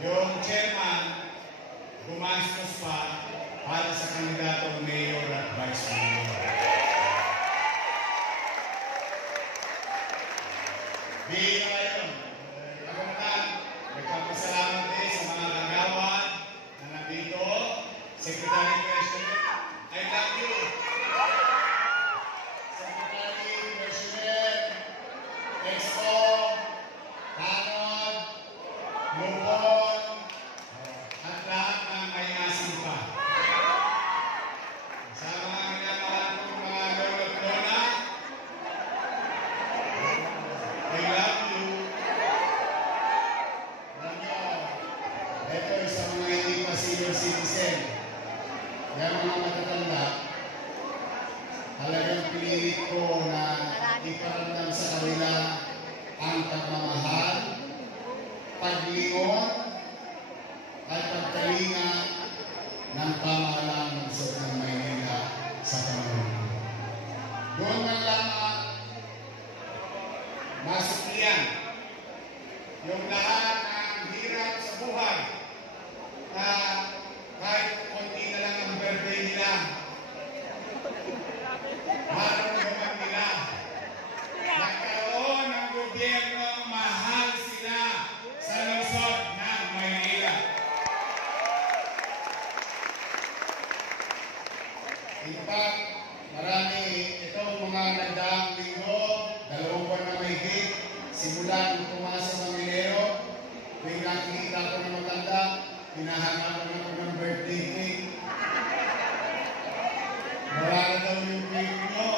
yung chairman gumastos pa para sa kandidatong mayor at vice mayor. Di na ngayon, ako naman, nagpapasalamat din sa mga kagawan na nandito, Secretary President, I love you. Secretary President, Expo, Tanod, Lupon, at lahat ng may asin pa. Sa mga ginagawa kong mga lolo-lola, I love you. Alam nyo, ito sa mga hindi pa senior citizen, kaya mga matatanda, talagang pinilit ko na iparamdam sa kanila ang pagmamahal, paglingon, at pagkalinga ng pamahalaan ng lungsod ng Maynila sa panahon. Doon man lamang masuklian yung lahat ng hirap sa buhay na kahit konti na lang ang birthday nila, maramdaman nila nagkaroon ng gobyerno, mahal sila sa lungsod ng Maynila. In fact, marami itong mga nagdaang linggo, 2 buwan na may hit, simula nung pumasok ng Enero, may nakikita ko ng matanda, hinahanap ko ng birthday cake. Wala na daw yung cake nyo.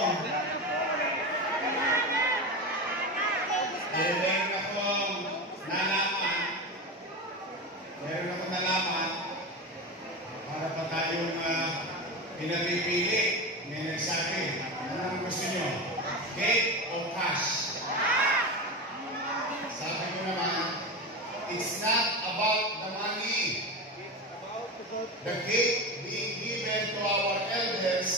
Meron akong nalaman, para pa tayong pinapipili. May nagsabi, ano ang gusto nyo? Cake o cash? Sabi ko naman, it's not about the money. The cake being given to our elders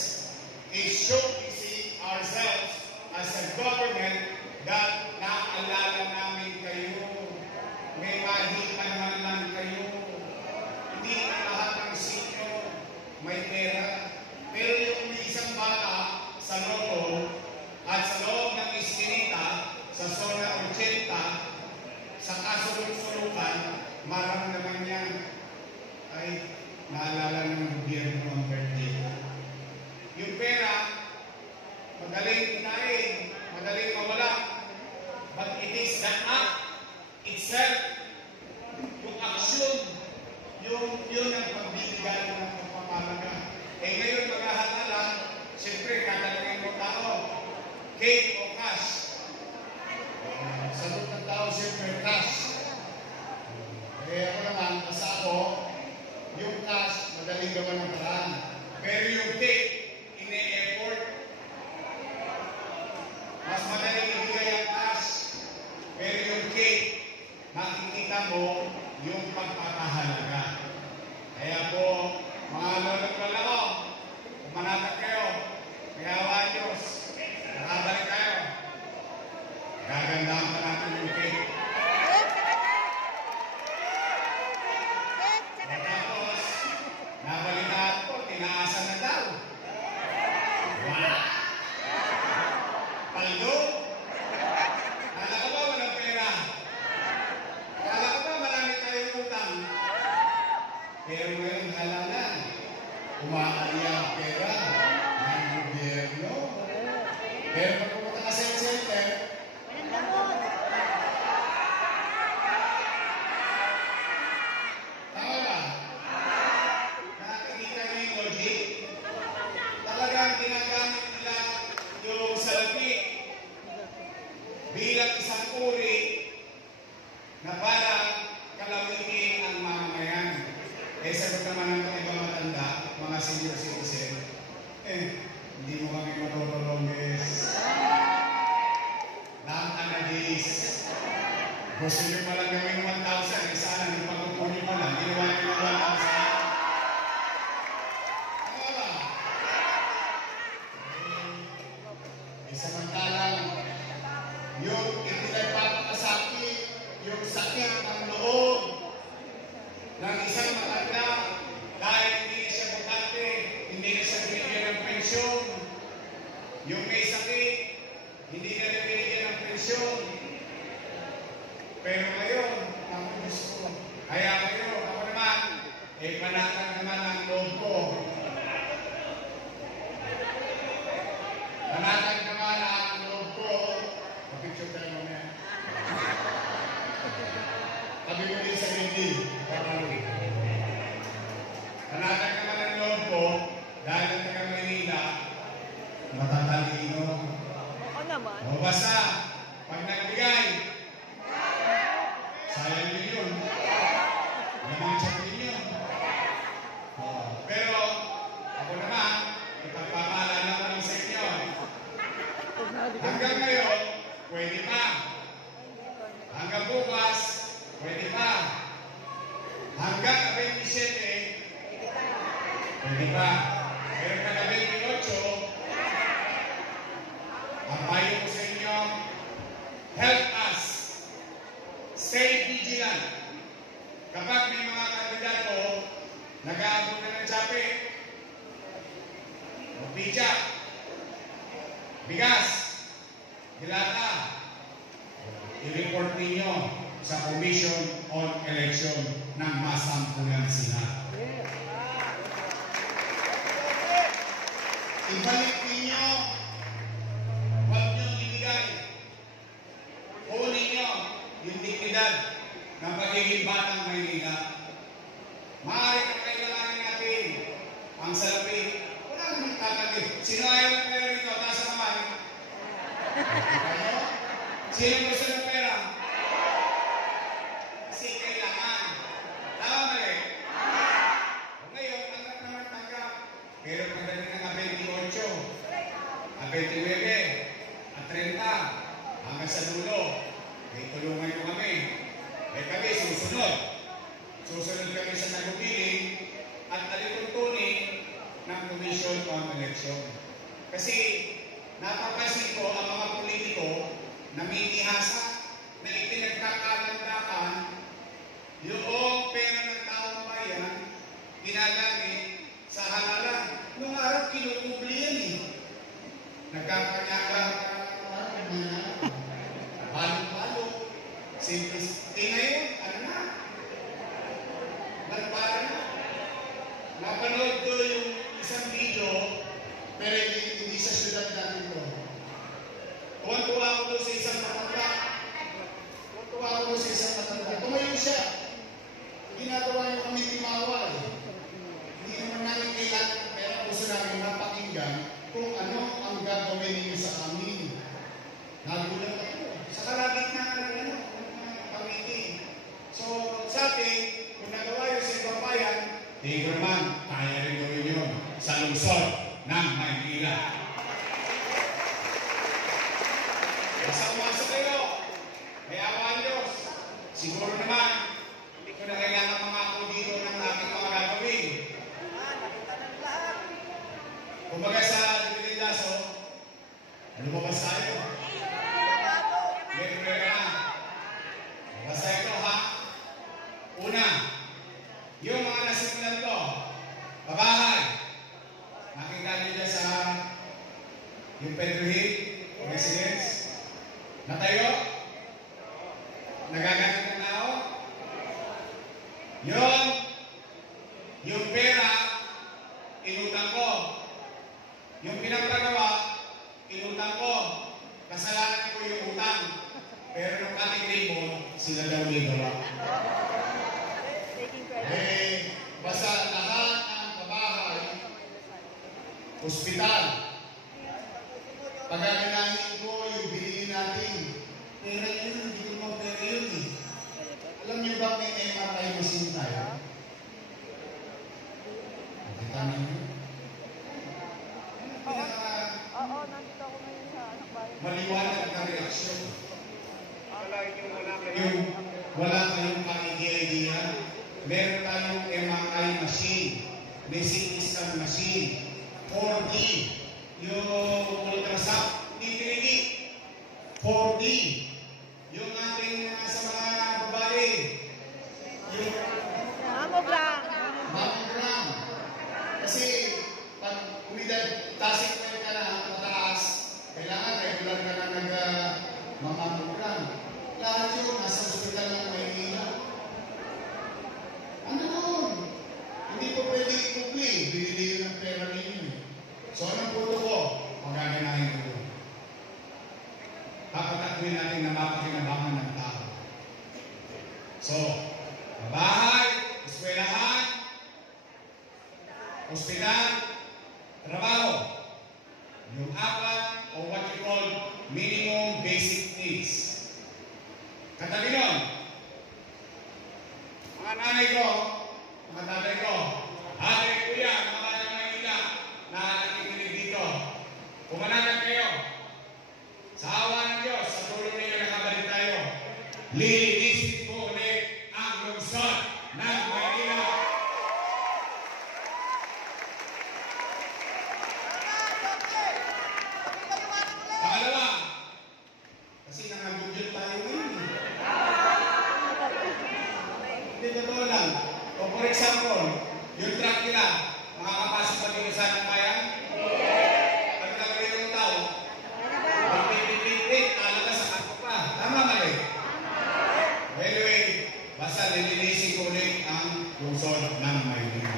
is showcasing ourselves as a government that naalala namin kayo. May mahika naman lang kayo. Hindi na lahat ng sinyo may pera. Pero yung may isang bata sa loob at sa loob ng iskinita, sa zona 80, sa kasulok-sulukan, marami naman yan ay naalala ng gobyerno ang birthday. Yung pera, madaling kinain, madaling mawala. But it is the act itself, yung action, yun ang pagbibigay ng pagpapalaga. Eh ngayon maghahalala, siyempre katalangin mo tao, cake o cash. Sagot ng tao siyempre cash. Eh ako naman, basta ako, yung cash, madaling gawa ng paraan. Pero yung cake, ine-effort. Mas madaling ibigay ang cash. Pero yung cake, makikita mo yung pagpapahalaga. Kaya po, mga lolo-lola ko, kumanatag kayo, may awa Diyos, nakabalik kayo. Gagandahan pa natin yung cake. Tapos, nabalitaan ko, tinaasan na daw. Wow! Paldo! Kala ko ba walang pera? Kala ko ba marami tayong utang? Pero ngayon halalan, umaali ang pera ng gobyerno. Pero pag pumunta ka sa center, tama ba? Nakakikita niyo yung logic? Talagang ginagamit nila yung salapi bilang isang uri na parang kalawin ang mamamayan. Eh, sagot naman ng ibang matanda, mga senior citizen, hindi mo kami matutulong, guys. Anadis. Gusto nyo palang gawin 1,000, sana nung pagkukunin mo lang, ginawa nyo ng 1,000. Ano ba? Samantalang, yung itinagpapakasakit, yung sakit ng loob, Sayang din yun. Naman siya din yun. Pero, ako naman, ipagpapaalala ko lang sa inyo. Hanggang ngayon, pwede pa. Hanggang bukas, pwede pa. Hanggang 27, pwede pa. Pero kada 28, ang payo ko sa inyo, help us. Stay vigilant. Kapag may mga kandidato, nag-aabot na ng tsape, o pizza, bigas, dilata, i-report ninyo sa Commission on Election ng masampulan sila. Ibalik ninyo, huwag nyo ibigay. Kunin nyo yung dignidad ng pagiging batang Maynila. Maaari na kailanganin natin ang salapi. Wala naman tatagin. Sino ayaw ng pera rito? Taas ang kamay. Sino gusto ng pera? Kasi kailangan. Tama mali? Ngayon, tanggap naman tanggap. Pero pagdating ng 28, 29, at 30, hanggang sa dulo, may tulungan nyo kami. Kami susunod. Susunod kami sa nagupiling at alituntunin ng Commission on Election. Kasi napapansin ko ang mga politiko na minihasa na ipinagkakalandakan yung pera ng taong bayan ginagamit sa halalan. Nung araw kinukubli yan eh. Nagkakanyaka balong-balong. Simple. Ngayon, ano na? Nagpara na. Napanood ko yung isang video, pero hindi sa syudad natin ko. Tuwan-tuwa ko doon sa isang matanda. Tumayo siya. Ginagawa niyo kami timawal. Hindi naman namin kailangan, pero gusto namin mapakinggan kung ano ang gagawin niyo sa amin. Nagulat ako. Sa kalagitnaan na pamiti. So, sa atin, kung nagawa yun sa ibang bayan, tingin naman, kaya rin gawin yun sa lungsod ng Maynila. Basta umasok kayo, may awa Diyos. Siguro naman, hindi ko na kailangan mangako dito ng aking mga gagawin. Kumbaga sa Dipilidaso, lumabas tayo. Basta ito ha. Una, yung mga nasimulan ko, babahay. Nakita nyo dyan sa yung Pedro Hill, residence. Natayo. Nagagamit ng tao. Yun, yung pera, inutang ko. Yung pinagpagawa, inutang ko. Kasalanan ko yung utang. Pero nung ating label, sila daw may gawa. Basta lahat ng babahay, ospital, pagaganahin ko yung bilhin natin. Pera yun, hindi ko mga pera yun eh. Alam niyo ba may MRI machine tayo? Nakita niyo? Oo, nandito ako ngayon sa anak bayan. Maliwanag na reaksyon. Yung wala kayong idea, meron tayong MRI machine, may CT scan machine, 4D, yung ultrasound, hindi 3D, 4D, yung ating sa mga babae, yung mammogram. Kasi pag umidad, tasik pa ka na mataas, kailangan regular ka na nag-mammogram. Lahat yun, nasa hospital ng Maynila. Ano nun? Hindi po pwede ikupli. Bili yun ng pera ninyo. So, anong puto ko? Magaganahin ko yun. Papatakbuhin natin na mapakinabangan ng tao. So, bahay, eskwelahan, ospital, trabaho. Yung apat o what you call minimum basic needs. Katabi nun, Hindi totoo lang. O for example, yung truck nila, makakapasok pa dito sa ng bayan? Pag nakawin ng tao, pag-pipit-pit, talaga sa kanto pa. Tama mali? Anyway, basta lilinisin ko ulit ang lungsod ng Maynila.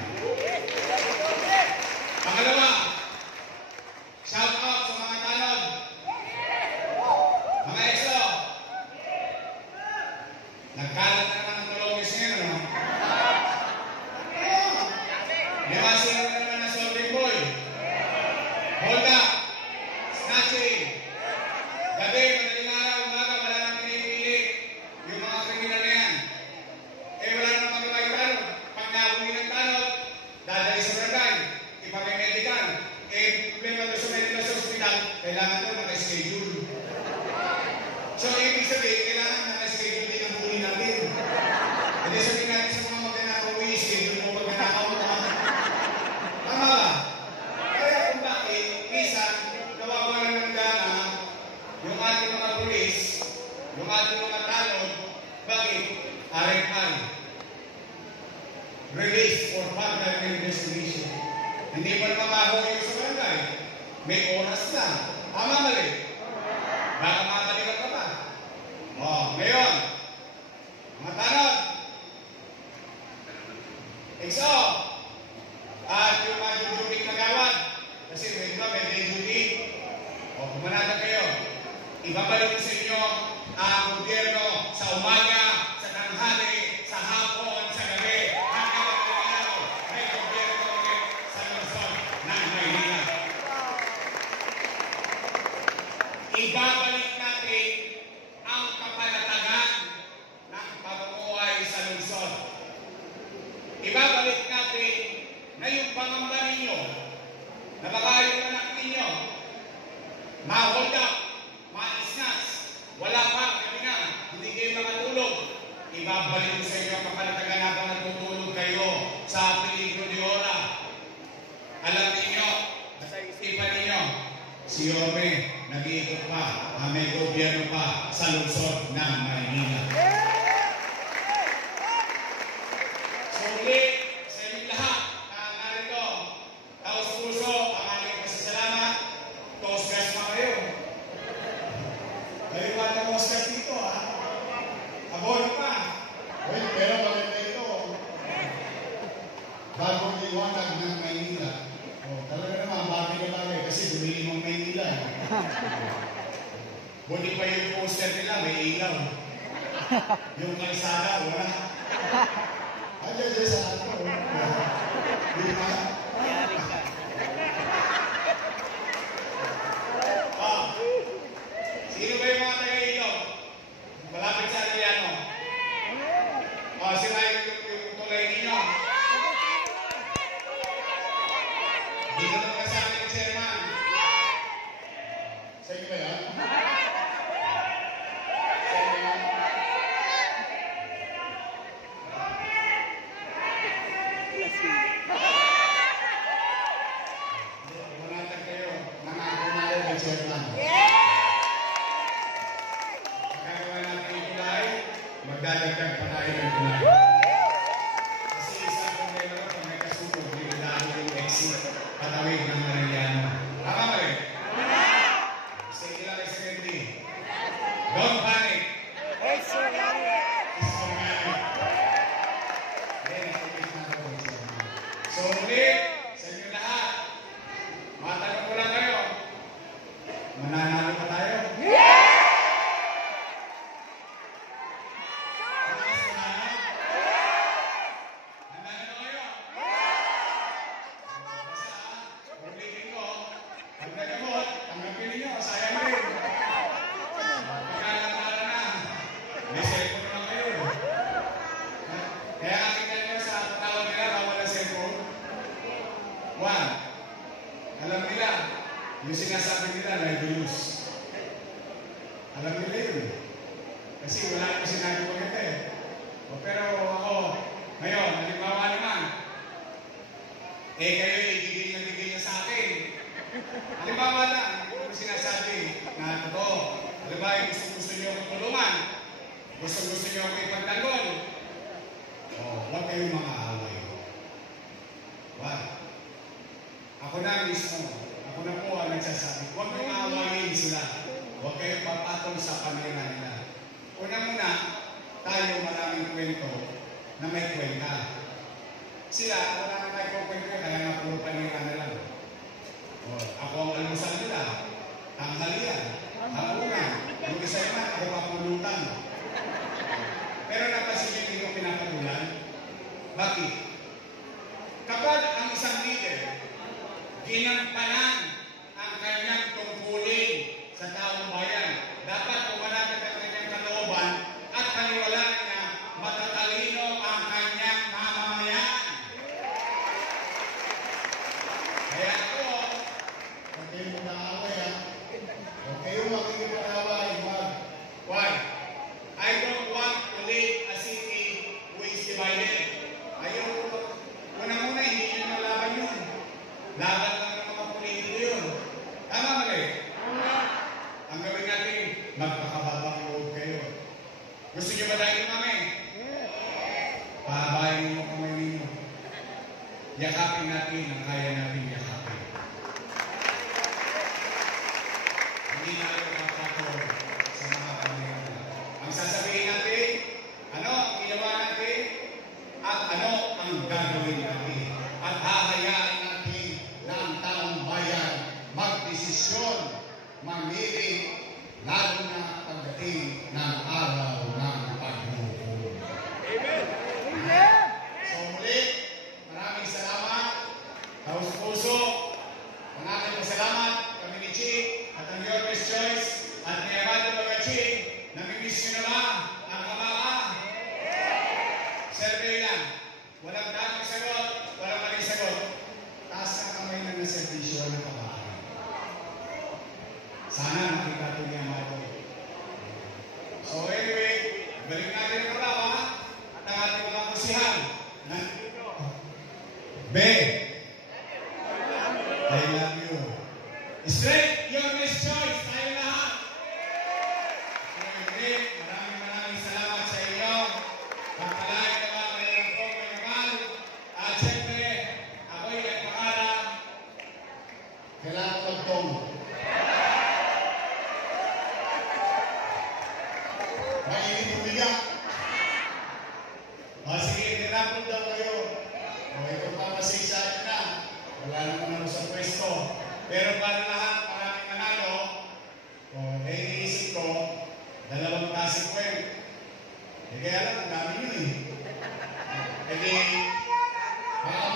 Pangalawa, shout out sa mga tanod. Mga EXO, nagkalat na ng tulogis ngayon, no? Limasin na naman na solving boy. Hold up. Snatching. Gabi, madaling araw, umaga, wala nang pinipili. Yung mga kriminal na yan. Eh, wala nang magawa yung tanod. Pag nahuli ng tanod, dadali sa barangay. Ipamimedical. Eh, problema doon sa medical sa hospital, kailangan doon naka-schedule. So, ibig sabihin, kailangan naka-schedule din ang huli natin. Hindi sabihin natin sa mga magnanakaw, schedule mo magnanakaw mo. Tama ba? Kaya kung bakit, minsan, nawawalan ng gana yung ating mga pulis, yung ating mga tanod, bakit? RFI. Release for further investigation. Hindi pa naman yung sa barangay. May oras na. Tama mali? Baka makalimutan ka pa. Ngayon, mga tanod, EXO, at yung mga duty magawad, kasi may iba, may day duty. Pumanatag kayo. Ibabalik ko sa inyo ang gobyerno sa umaga, sa tanghali, sa hapon, sa gabi, hanggang ang araw. May gobyerno ulit sa lungsod ng Maynila. Ibabalik natin ang kapanatagan ng pamumuhay sa lungsod. Ibabalik natin na yung pangamba ninyo, na baka yung anak ninyo, ma-hold up, ma-isnas, wala pa, kami na, hindi kayo makatulog. Ibabalik ko sa inyo ang kapanatagan habang natutulog kayo sa peligro ni Ora. Alam ninyo, sa isipan ninyo, si Yorme, nag-iikot pa, may gobyerno pa sa lungsod ng Maynila. So ulit, sa inyong lahat na narito, taos-puso, ang aking pasasalamat, tosgas pa kayo. Kayo ba na tosgas dito, ha? Abono pa. Wait, pero maganda ito. Bagong liwanag ng Maynila. Talaga naman, bakit ka tayo? Kasi bumili mong Maynila. Buti pa yung poster nila, may ilaw. Yung kalsada, wala. Ayan, dyan sa ato. Di ba? Sino ba yung mga taga-ilog? Malapit sa Aliano. Sila yung tulay ninyo. Dito na kasama yung chairman. Sa inyo ba yan? Manatag kayo. Nangako na ako kay Chairman. Gagawa natin yung tulay, magdadagdag pa tayo ng tulay. Kasi isang problema na kung may kasubog, hindi dahil yung exit patawid ng Arellano. Tama ba rin? Sige lang kay Secretary. Don't panic. It's organic. It's organic. Then, nakikita na ako kay Chairman. So ulit, sa inyo lahat, matanong ko lang kayo, mananalo pa tayo? Yes! kwento na may kwenta. Sila, wala nang may kwento kaya nga puro panira na lang. O, ako ang almusal nila, tanghalian, hapunan, yung isa naman, ako papulutan. Pero napasigil dito pinapatulan. Bakit? Kapag ang isang leader, ginampanan ang kanyang tungkulin sa taong bayan, dapat pumanatag ang kanyang kalooban at paniwalaan niya matatalino ang kanyang mamamayan. Kaya ako, Huwag kayong mag-aaway ha. Huwag kayong makikipag-away. why? I don't want to lead a city who is divided. Ayaw ko. Unang-una, hindi yun malaban yun. Laban lang ng mga politiko yun. Tama ba rin? Ang gawin natin, magpakababang loob kayo. Gusto niyo ba dahil kami? Pahabayin mo kamay ninyo. Yakapin natin ang kaya natin yakapin. Hindi tayo makakatol sa mga pangyayaran. Ang sasabihin natin, ano ang ginawa natin, at ano ang gagawin natin. At hahayaan natin na ang taong bayan magdesisyon, mamili, lalo na pagdating ng araw ng paghuhukom. So muli, maraming salamat. Taus-puso, ang aking pasalamat, kami ni Chief, at ang Your Best Choice, at ni Amado Bagaching, namimiss nyo na ba ang kamama? Survey lang. Walang tamang sagot, walang maling sagot. Taas na kamay ng servisyo ng kabahan. Sana makita ito niya mga boy. So anyway, balik natin ang programa at ang ating mga kusihan. Be, I love you. Straight, Your Best Choice, tayo lahat. Maraming salamat sa inyo. Pagpalain na mga kailang po, may naman. At syempre, ako'y nagpakalam. Kailangan magtong. Mainit umiyak. O sige, tinapon daw kayo. O ito pa masisaya na. Wala naman ako sa pwesto. Pero para lahat, maraming manalo. O, iniisip ko, 2 tasing kwent. Kaya lang, ang dami yun eh. Hindi, baka